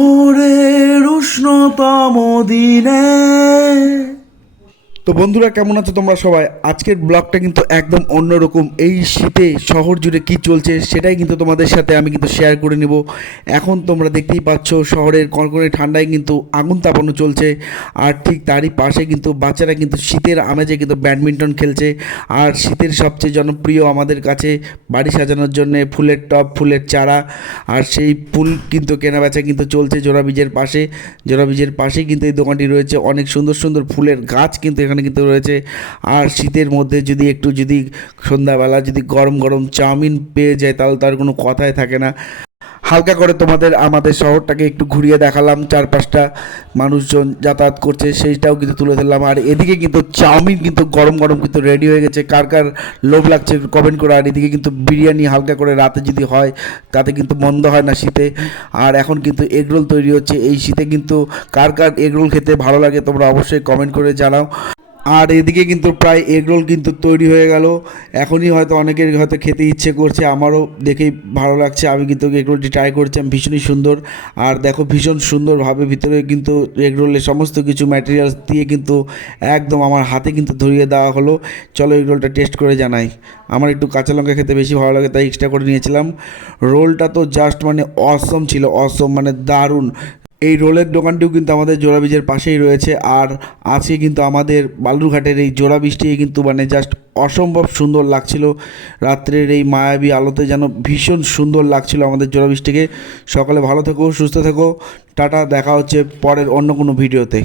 শহরের উষ্ণতম দিনে। তো বন্ধুরা, কেমন আছো তোমরা সবাই? আজকের ব্লগটা কিন্তু একদম অন্যরকম। এই শীতে শহর জুড়ে কি চলছে সেটাই কিন্তু তোমাদের সাথে আমি কিন্তু শেয়ার করে নেব। এখন তোমরা দেখতেই পাচ্ছ শহরের কনকনে ঠান্ডায় কিন্তু আগুন তাপানো চলছে, আর ঠিক তারই পাশে কিন্তু বাচ্চারা কিন্তু শীতের আমেজে কিন্তু ব্যাডমিন্টন খেলছে। আর শীতের সবচেয়ে জনপ্রিয় আমাদের কাছে বাড়ি সাজানোর জন্য ফুলের টব, ফুলের চারা, আর সেই ফুল কিন্তু কেনাবেচা কিন্তু চলছে জোড়া ব্রিজের পাশে। জোড়া ব্রিজের পাশেই কিন্তু এই দোকানটি রয়েছে। অনেক সুন্দর সুন্দর ফুলের গাছ কিন্তু এখানে কিন্তু রয়েছে। আর শীতের মধ্যে যদি সন্ধ্যাবেলা যদি গরম গরম চাউমিন পেয়ে যায় তাহলে তার কোনো কথাই থাকে না। হালকা করে তোমাদের আমাদের শহরটাকে একটু ঘুরিয়ে দেখালাম, চারপাশটা মানুষজন যাতায়াত করছে সেইটাও কিন্তু তুলে ধরলাম। আর এদিকে কিন্তু চাউমিন কিন্তু গরম গরম কিন্তু রেডি হয়ে গেছে। কার কার লোভ লাগছে কমেন্ট করে। আর এদিকে কিন্তু বিরিয়ানি হালকা করে রাতে যদি হয় তাতে কিন্তু মন্দ হয় না শীতে। আর এখন কিন্তু এগরোল তৈরি হচ্ছে এই শীতে। কিন্তু কার কার এগরোল খেতে ভালো লাগে তোমরা অবশ্যই কমেন্ট করে জানাও। আর এদিকে কিন্তু প্রায় এগরোল কিন্তু তৈরি হয়ে গেল। এখনই হয়তো অনেকের হয়তো খেতে ইচ্ছে করছে, আমারও দেখেই ভালো লাগছে। আমি কিন্তু এগরোলটি ট্রাই করেছিলাম, ভীষণই সুন্দর। আর দেখো ভীষণ সুন্দরভাবে ভিতরে কিন্তু এগরোলের সমস্ত কিছু ম্যাটেরিয়ালস দিয়ে কিন্তু একদম আমার হাতে কিন্তু ধরিয়ে দেওয়া হলো। চলো এগরোলটা টেস্ট করে জানাই। আমার একটু কাঁচা লঙ্কা খেতে বেশি ভালো লাগে তাই এক্সট্রা করে নিয়েছিলাম। রোলটা তো জাস্ট মানে অসম ছিল, অসম মানে দারুণ। এই রোলের দোকানটিও কিন্তু আমাদের জোড়া ব্রিজের পাশেই রয়েছে। আর আজকে কিন্তু আমাদের বালুরঘাটের এই জোড়া ব্রিজটি কিন্তু মানে জাস্ট অসম্ভব সুন্দর লাগছিল। রাত্রের এই মায়াবী আলোতে যেন ভীষণ সুন্দর লাগছিল আমাদের জোড়া ব্রিজটিকে। সকালে ভালো থেকো, সুস্থ থেকো, টাটা। দেখা হচ্ছে পরের অন্য কোনো ভিডিওতে।